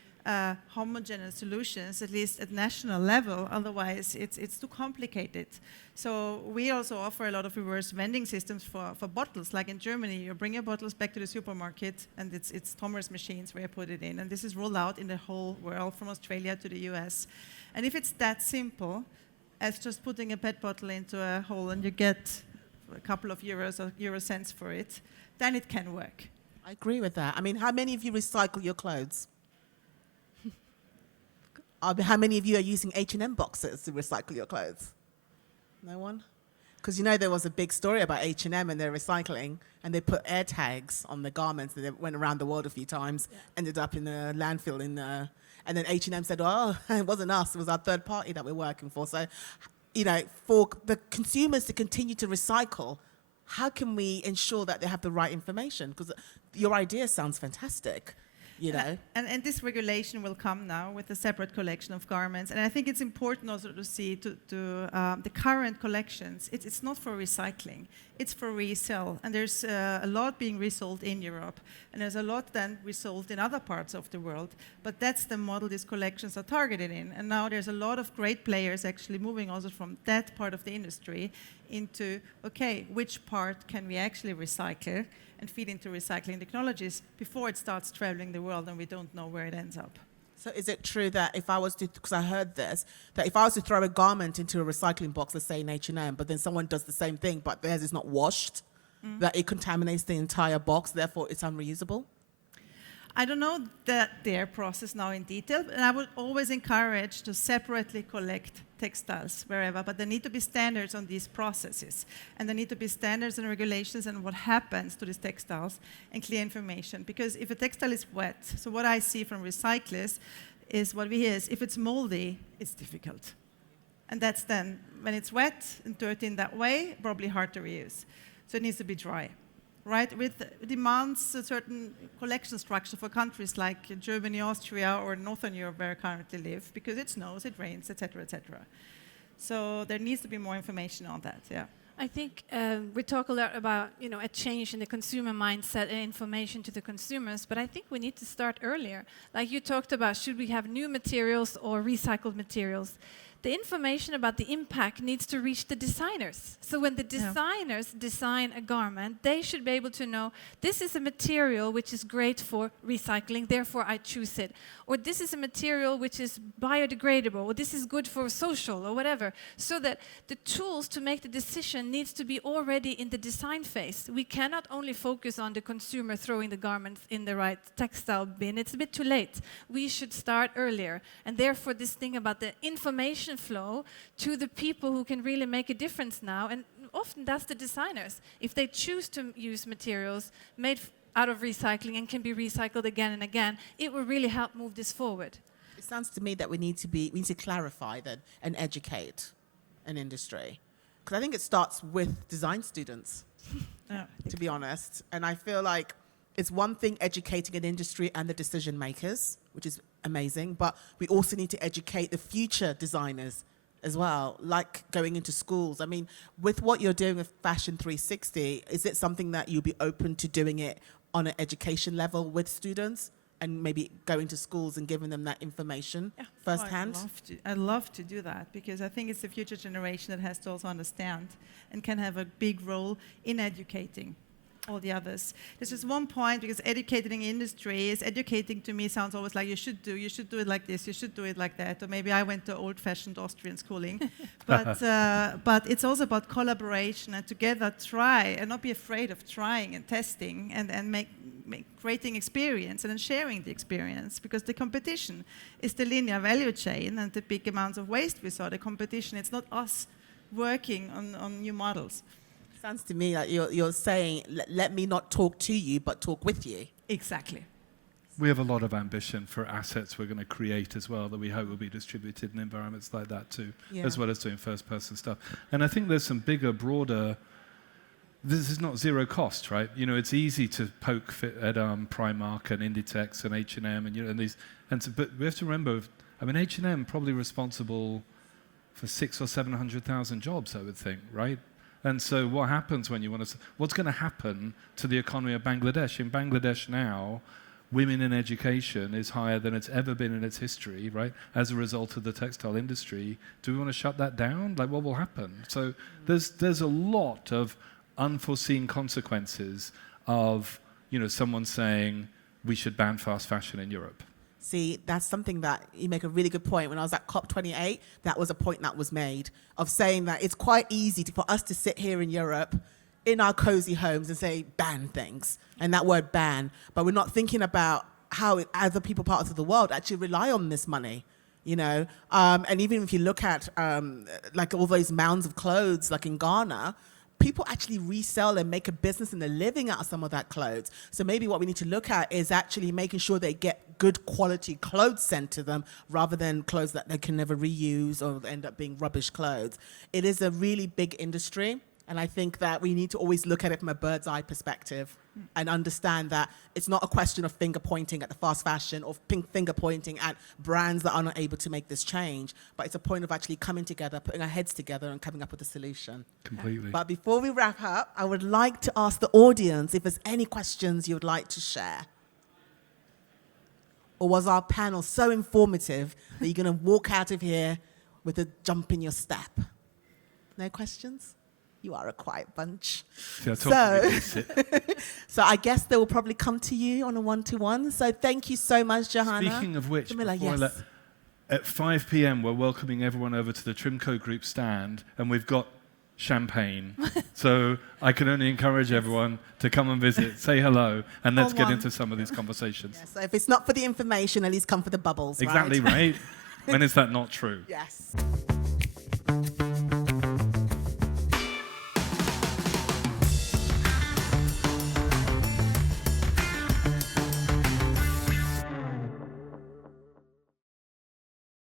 homogeneous solutions, at least at national level, otherwise it's too complicated. So we also offer a lot of reverse vending systems for bottles. Like in Germany, you bring your bottles back to the supermarket, and it's TOMRA's machines where you put it in. And this is rolled out in the whole world, from Australia to the US. And if it's that simple as just putting a PET bottle into a hole and you get a couple of euros or euro cents for it, then it can work. I agree with that. I mean, how many of you recycle your clothes? How many of you are using H&M boxes to recycle your clothes? No one? Because you know there was a big story about H&M and their recycling, and they put air tags on the garments, and they went around the world a few times, ended up in a landfill and then H&M said, oh, it wasn't us, it was our third party that we're working for. So, you know, for the consumers to continue to recycle, how can we ensure that they have the right information? Because your idea sounds fantastic. You know. And this regulation will come now with a separate collection of garments. And I think it's important also to see the current collections. It's not for recycling. It's for resell. And there's a lot being resold in Europe. And there's a lot then resold in other parts of the world. But that's the model these collections are targeted in. And now there's a lot of great players actually moving also from that part of the industry into, okay, which part can we actually recycle and feed into recycling technologies before it starts traveling the world and we don't know where it ends up. So is it true that if I was to, because I heard this, that if I was to throw a garment into a recycling box, let's say in H&M, but then someone does the same thing, but theirs is not washed, that it contaminates the entire box, therefore it's unreusable? I don't know their process now in detail, and I would always encourage to separately collect textiles wherever, but there need to be standards on these processes, and there need to be standards and regulations on what happens to these textiles and clear information, because if a textile is wet, so what I see from recyclers is what we hear is if it's moldy, it's difficult. And that's then, when it's wet and dirty in that way, probably hard to reuse. So it needs to be dry. Right, with demands a certain collection structure for countries like Germany, Austria, or Northern Europe where I currently live, because it snows, it rains, etc., etc. So there needs to be more information on that. Yeah. I think we talk a lot about, you know, a change in the consumer mindset and information to the consumers, but I think we need to start earlier. Like you talked about, should we have new materials or recycled materials? The information about the impact needs to reach the designers. So when the designers design a garment, they should be able to know, this is a material which is great for recycling, therefore I choose it. Or this is a material which is biodegradable, or this is good for social, or whatever. So that the tools to make the decision needs to be already in the design phase. We cannot only focus on the consumer throwing the garments in the right textile bin. It's a bit too late. We should start earlier. And therefore this thing about the information flow to the people who can really make a difference now, and often that's the designers. If they choose to use materials made out of recycling and can be recycled again and again, it will really help move this forward. It sounds to me that we need to clarify that and educate an industry, because I think it starts with design students, to be honest. And I feel like it's one thing educating an industry and the decision makers, which is amazing, but we also need to educate the future designers as well, like going into schools. I mean, with what you're doing with Fashion360, is it something that you'll be open to doing it on an education level with students and maybe going to schools and giving them that information firsthand? I'd love to do that, because I think it's the future generation that has to also understand and can have a big role in educating all the others. There's just one point, because educating industry is educating to me sounds always like you should do it like this, you should do it like that, or maybe I went to old-fashioned Austrian schooling. But it's also about collaboration and together try and not be afraid of trying and testing and make creating experience and then sharing the experience, because the competition is the linear value chain and the big amounts of waste we saw. The competition, it's not us working on new models. Sounds to me like you're saying, let me not talk to you, but talk with you. Exactly. We have a lot of ambition for assets we're going to create as well that we hope will be distributed in environments like that too, as well as doing first-person stuff. And I think there's some bigger, broader... This is not zero cost, right? You know, it's easy to poke at Primark and Inditex and H&M and these, but we have to remember. I mean, H&M probably responsible for 600,000 or 700,000 jobs, I would think, right? And so, what happens when you want to? What's going to happen to the economy of Bangladesh? In Bangladesh now, women in education is higher than it's ever been in its history, right? As a result of the textile industry, do we want to shut that down? Like, what will happen? So, there's a lot of unforeseen consequences of, you know, someone saying we should ban fast fashion in Europe. See, that's something that you make a really good point. When I was at COP28, that was a point that was made of saying that it's quite easy for us to sit here in Europe in our cozy homes and say ban things, and that word ban, but we're not thinking about how other people, parts of the world, actually rely on this money. You know, and even if you look at like all those mounds of clothes, like in Ghana, people actually resell and make a business and a living out of some of that clothes. So maybe what we need to look at is actually making sure they get good quality clothes sent to them rather than clothes that they can never reuse or end up being rubbish clothes. It is a really big industry, and I think that we need to always look at it from a bird's eye perspective and understand that it's not a question of finger pointing at the fast fashion or finger pointing at brands that are not able to make this change, but it's a point of actually coming together, putting our heads together and coming up with a solution. Completely. But before we wrap up, I would like to ask the audience if there's any questions you would like to share. Or was our panel so informative that you're going to walk out of here with a jump in your step? No questions? You are a quiet bunch. Yeah, so I guess they will probably come to you on a one-to-one. So thank you so much, Johanna. Speaking of which, Camilla, yes. At 5 p.m. we're welcoming everyone over to the Trimco Group stand, and we've got champagne. So I can only encourage everyone to come and visit, say hello, and let's get into some of these conversations. Yeah, so if it's not for the information, at least come for the bubbles, exactly, right? When is that not true? Yes.